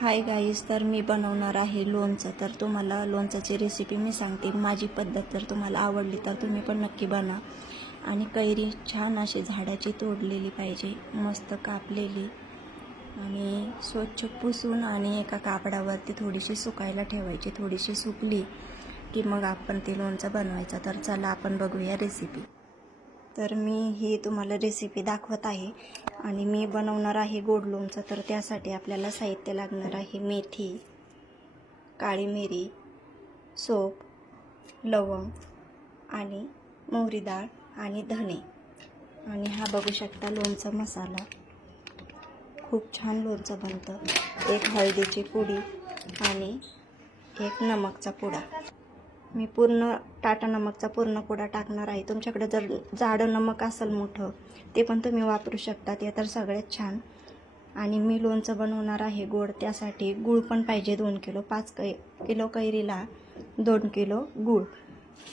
Hi guys, तर मी बनवणार आहे लोणचं. तर तुम्हाला लोणच्याची रेसिपी मी सांगते. माझी पद्धत जर तुम्हाला आवडली तर तुम्ही पण नक्की बनवा. आणि कैरी छान अशी झाडाची तोडलेली पाहिजे, मस्त कापलेली आणि स्वच्छ पुसून आणि एका कापडावरती थोडीशी सुकायला ठेवायची. थोडीशी सुकली की मग आपण ते लोणचं बनवायचं. तर चला आपण बघूया रेसिपी. तर मी ही तुम्हाला रेसिपी दाखवत आहे आणि मी बनवणार आहे गोड लोणचं. तर त्यासाठी आपल्याला साहित्य लागणार आहे मेथी, काळी मिरी, सोप, लवंग आणि मोहरी डाळ आणि धणे. आणि हा बघू शकता लोणचं मसाला. खूप छान लोणचं बनतं. एक हळदीची पुडी आणि एक नमकचा पुडा. मी पूर्ण टाटा नमकचा पूर्ण पुडा टाकणार आहे. तुमच्याकडे जर जाडं नमक असेल मोठं ते पण तुम्ही वापरू शकता, ते तर सगळ्यात छान. आणि मी लोणचं बनवणार आहे गोड. त्यासाठी गूळ पण पाहिजे 2 किलो. 5 किलो कैरीला 2 किलो गूळ.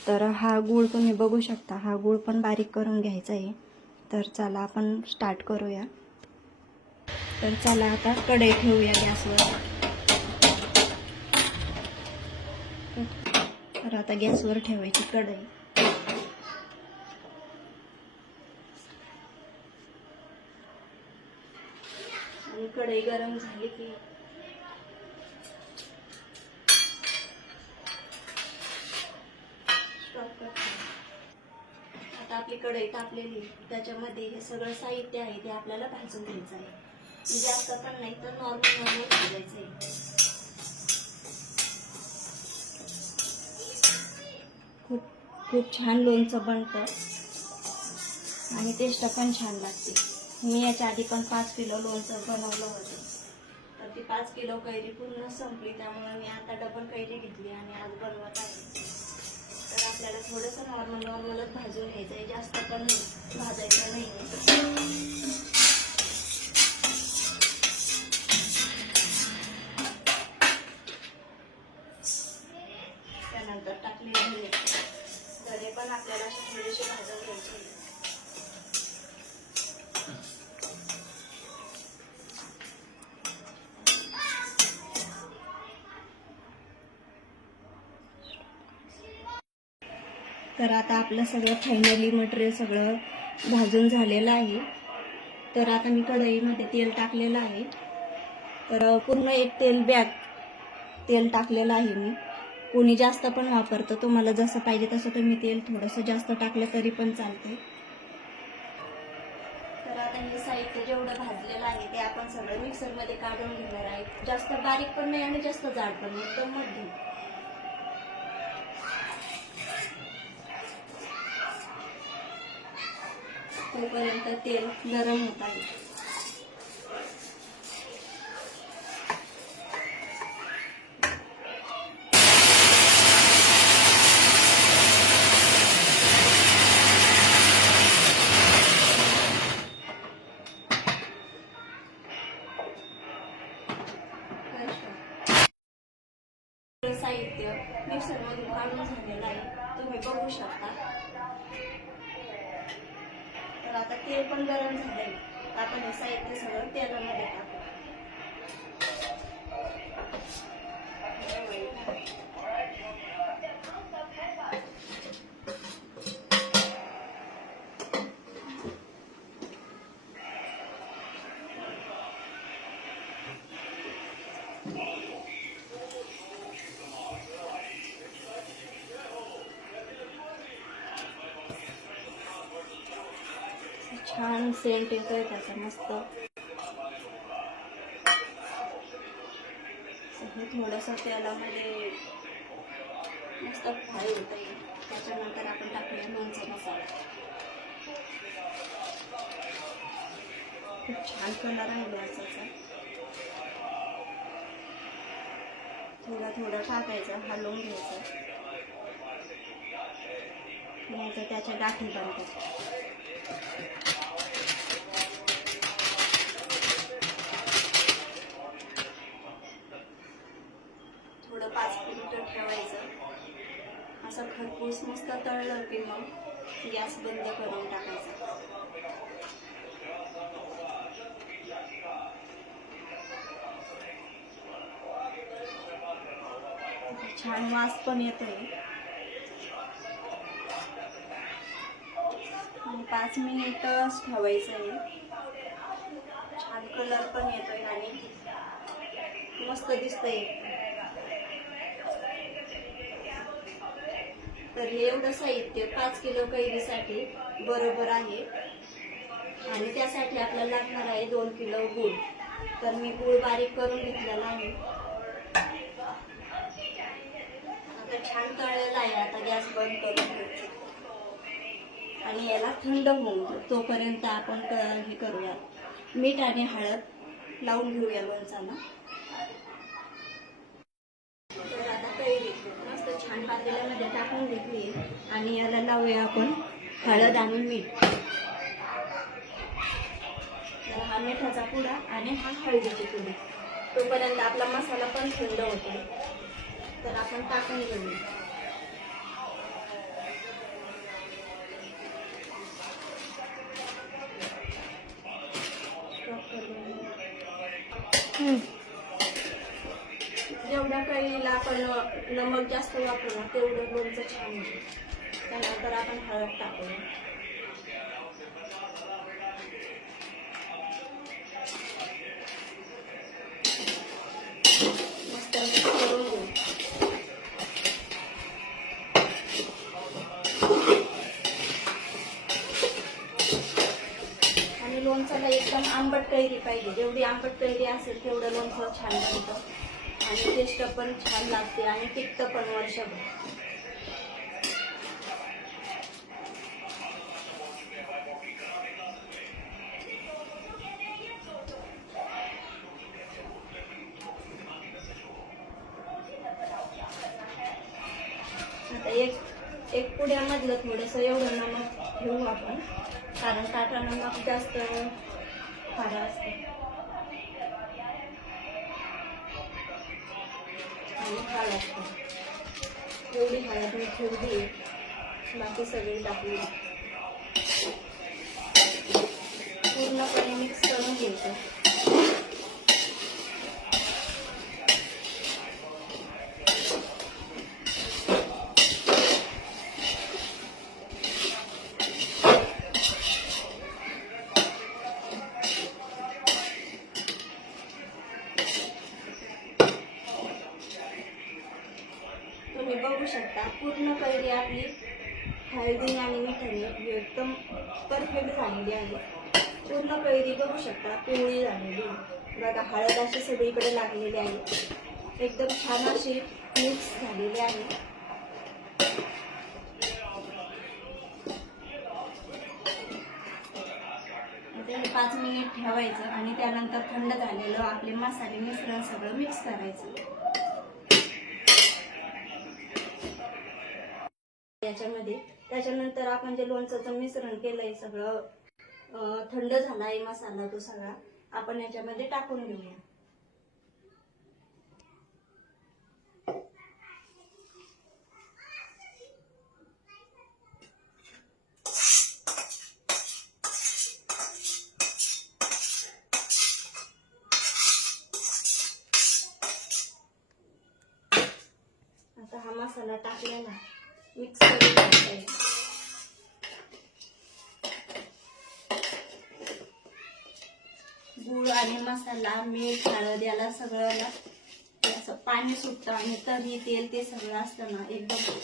तर हा गूळ तुम्ही बघू शकता, हा गूळ पण बारीक करून घ्यायचा आहे. तर चला आपण स्टार्ट करूया. तर चला आता कढई ठेवूया गॅसवर. तर आता गॅसवर ठेवायची कढई. आणि कढई गरम झाली की आता आपली कढई तापलेली, त्याच्यामध्ये हे सगळं साहित्य आहे ते आपल्याला भाजून घ्यायचं आहे. जास्त पण नाही, तर नॉर्मल भाजायचं आहे. खूप छान लोणचं बनतं आणि टेस्ट पण छान लागते. मी याच्या आधी पण 5 किलो लोणचं बनवलं होतं. तर ती 5 किलो कैरी पूर्ण संपली, त्यामुळे मी आता डबल कैरी घेतली आणि आज बनवत आहे. तर आपल्याला थोडंसं नॉर्मलच भाजून घ्यायचं आहे, जास्त पण भाजायचं नाही. त्यानंतर टाकलेले धणे पण आपल्याला थोडेसे भाजून घ्यायचे. तर आता आपलं सगळं फायनली मटेरियल सगळं भाजून झालेलं आहे. तर आता मी कढईमध्ये तेल टाकलेलं आहे. तर पूर्ण एक तेल टाकलेलं आहे मी. कोणी जास्त पण वापरतं, तुम्हाला जसं पाहिजे तसं तुम्ही तेल थोडंसं जास्त टाकलं तरी पण चालते. तर आता हे साहित्य जेवढं भाजलेलं आहे ते आपण सगळं मिक्सरमध्ये काढून घेणार आहे. जास्त बारीक पण नाही आणि जास्त जाड पण नाही, एकदम मध्यम. तोपर्यंत तेल गरम होत आहे. साहित्य मिक्सरमध्ये काढून झालेलं आहे, तुम्ही बघू शकता. तर आता तेल पण गरम झालंय. आपण हे साहित्य सगळं तेलामध्ये टाकू. छान सेंट येतोय त्याचा मस्त. हे थोडंसं तेलामध्ये मस्त फ्राय होत आहे. त्याच्यानंतर आपण टाकूया लोणचा मसाला. खूप छान कलर आहे लोणच्याचा. थोडं टाकायचं, हलवून घ्यायचं, नाही तर त्याच्या गाठी बनतात. थोडं 5 मिनिटं ठेवायचं. असं खरपूस मस्त तळलं की मग गॅस बंद करून टाकायचा. छान वास पण येतोय आणि 5 मिनिटच ठेवायचं आहे. छान कलर पण येतोय आणि मस्त दिसतंय. तर हे एवढं साहित्य 5 किलो कैरीसाठी बरोबर आहे आणि त्यासाठी आपल्याला लागणार आहे 2 किलो गूळ. तर मी गूळ बारीक करून घेतलेला आहे. आता छान तळलेला आहे. आता गॅस बंद करून घ्यायचा आणि याला थंड होऊन तोपर्यंत आपण हे करूया, मीठ आणि हळद लावून घेऊया लोणचाला. तर आता कैरी मस्त छान पातेल्यामध्ये टाकून घेतली आणि याला लावूया आपण हळद आणि मीठ. तर हा मिठाचा पुडा आणि हा हळदीची पुडी. तोपर्यंत आपला मसाला पण थंड होतो. तर आपण टाकून घेऊया. जेवढ्या कैरीला आपण नमक जास्त वापरू ना तेवढं लोणचं छान होतं. त्यानंतर आपण हळद टाकूया. मस्त करून घेऊ. आणि लोणचाला एकदम आंबट कैरी पाहिजे. जेवढी आंबट कैरी असेल तेवढं लोणचं छान बनतं आणि टेस्ट पण छान लागते आणि टिकतं पण वर्षभर. आता एक पुड्यामधलं थोडंसं एवढं नमक घेऊ आपण, कारण टाटा नमक जास्त खारं असते. आणि हळद एवढी हळद मी ठेवली, बाकी सगळी टाकली. पूर्णपणे मिक्स करून घ्यायचं. तुम्ही बघू शकता पूर्ण कैरी आपली हळदी आणि मिठाने एकदम परफेक्ट झालेली आहे. पूर्ण कैरी बघू शकता पिवळी झालेली. बघा हळद अशी सगळीकडे लागलेली आहे. एकदम छान अशी मिक्स झालेली आहे. आता 5 मिनिट ठेवायचं आणि त्यानंतर थंड झालेलं आपले मसाले मिश्रण सगळं मिक्स करायचं याच्यामध्ये. त्याच्यानंतर आपण जे लोणचं मिश्रण केलंय सगळं थंड झाला आहे मसाला, तो सगळा आपण याच्यामध्ये टाकून घेऊया. आता हा मसाला टाकलेला मिक्स करून घ्यायचा. गूळ आणि मसाला, मीठ, हळद याला सगळ्याला असं पाणी सुटतं आणि तरी तेल ते सगळं असतं ना एकदम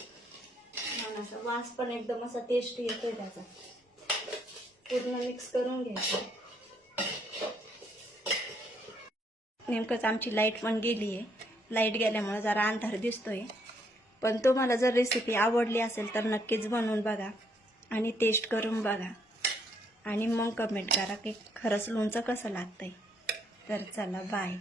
छान असं वास पण एकदम असा टेस्टी येतोय त्याचा. पूर्ण मिक्स करून घ्यायचं. नेमकंच आमची लाईट पण गेली आहे. लाईट गेल्यामुळे जरा अंधार दिसतोय. पण तुम्हाला जर रेसिपी आवडली असेल तर नक्कीच बनवून बघा आणि टेस्ट करून बघा आणि मग कमेंट करा की खरंच लोणचं कसं लागतंय. तर चला बाय.